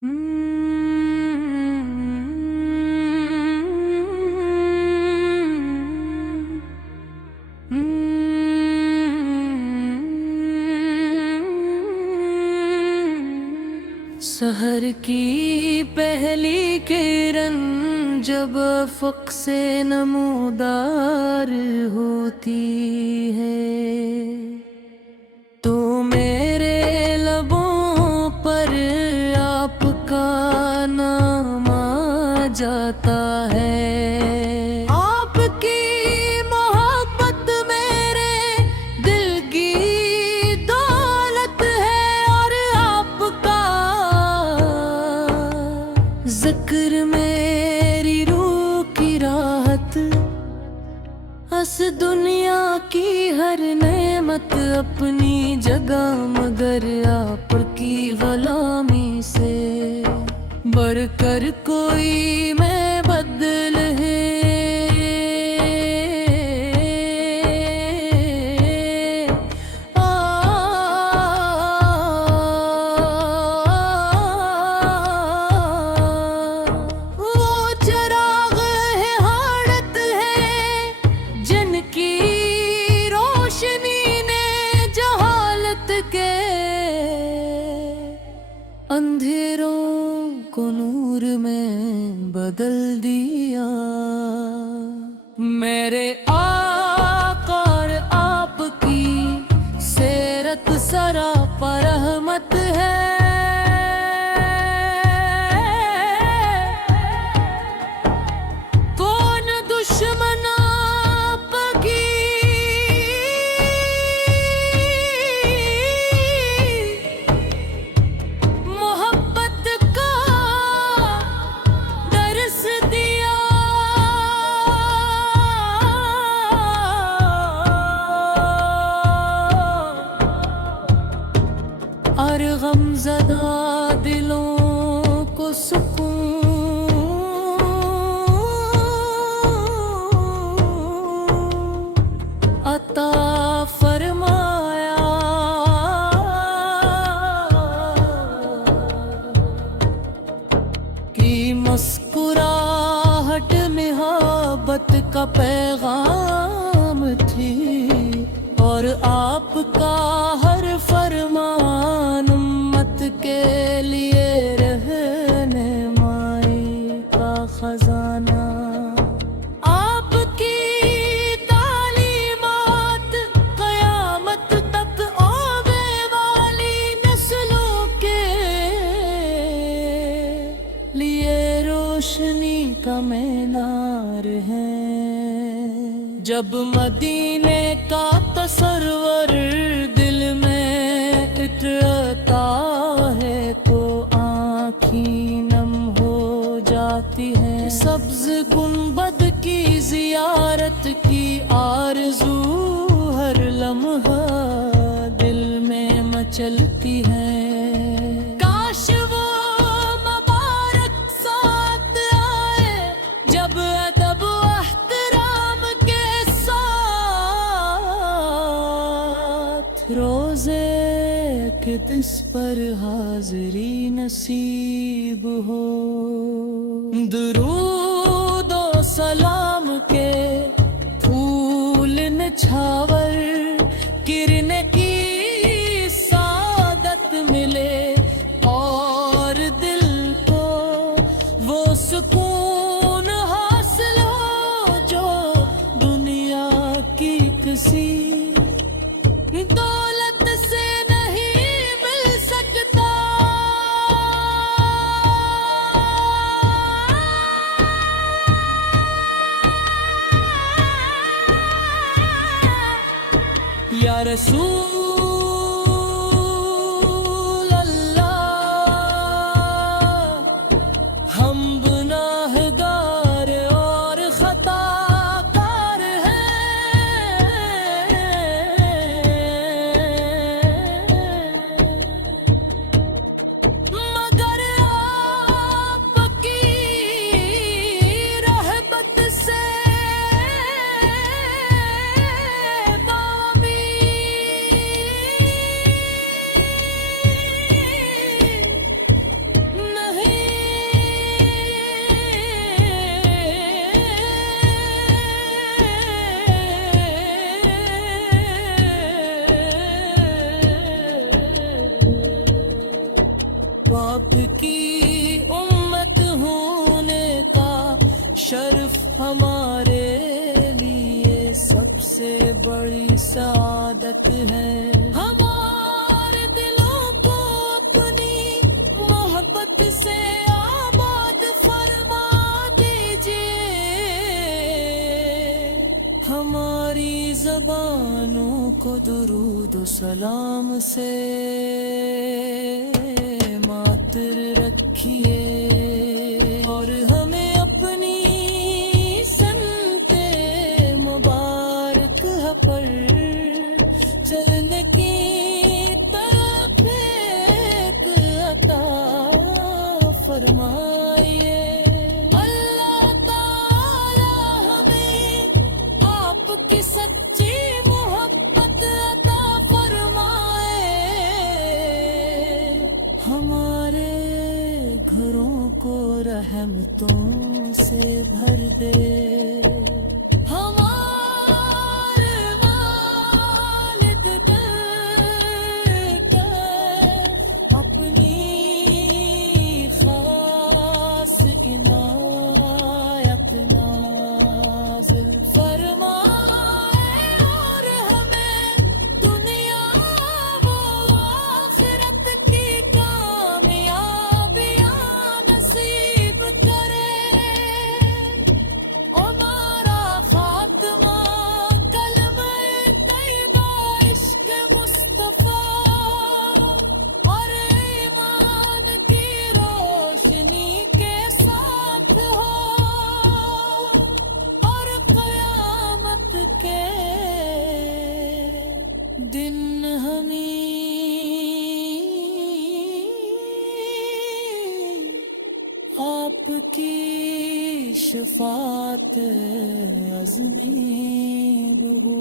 सहर की पहली किरण जब अफ़क़ से नमूदार होती है तो मेरे लबों पर आपका नाम आ जाता है। आपकी मोहब्बत मेरे दिल की दौलत है और आपका ज़िक्र मेरी रूह की राहत। हस दुनिया की हर नेमत अपनी जगह मगर आप की ग़ुलामी से बढ़कर कोई मैं बदल है। वो चराग़ है हाड़त है जिनकी रोशनी ने जहालत के अंधेरों को नूर में बदल दिया। मेरे आका और आपकी सीरत सरापा रहमत है। कौन दुश्मन आपकी मोहब्बत का दर्स दिया। और गमज़दा दिलों को सुकून अता फरमाया। की मुस्कुराहट मोहब्बत का पैगाम थी और आपका हर फरमान उम्मत के लिए रहने माई का खजाना। आपकी तालीमात क़यामत तक आने वाली नस्लों के लिए रोशनी का मीनार है। जब मदीने का तसव्वुर दिल में उतरता है तो आँखें नम हो जाती है। सब्ज़ गुंबद की ज़ियारत की आरज़ू हर लम्हा दिल में मचलती है। काश वो मुबारक साथ आए जब अदब एहतराम के साथ रोज़े क़ुद्स पर हाज़री नसीब हो। दुरूद और सलाम के फूल निछावर किरण की सादत मिले और दिल को वो सुकून हासिल हो जो दुनिया की किसी दौलत से नहीं मिल सकता। या रसूल अल्लाह हम गुनाहगार और खताकार हैं। मगर आपकी रहमत से باپ کی امت ہونے کا شرف ہمارے لیے سب سے بڑی سعادت ہے. ہمارے دلوں کو اپنی محبت سے آباد فرما دیجیے. ہماری زبانوں کو درود و سلام سے معطر رکھیے اور ہمیں اپنی سنت مبارک پر چلنے کی توفیق عطا فرمائیے. اللہ تعالی ہمیں آپ کی سچی محبت عطا فرمائے. ہمارے گھروں کو رحمتوں سے بھر دے. ہمارے والد بیٹے اپنی خاص عنایت نازل فرمائے اور ہمیں دنیا و آخرت کی کامیابیاں نصیب کرے. ہمارا خاتمہ کلمہ طیبہ عشق مصطفیٰ اور ایمان کی روشنی کے ساتھ ہو اور قیامت کے دن ہمیں آپ کی شفاعت عظیم ہو.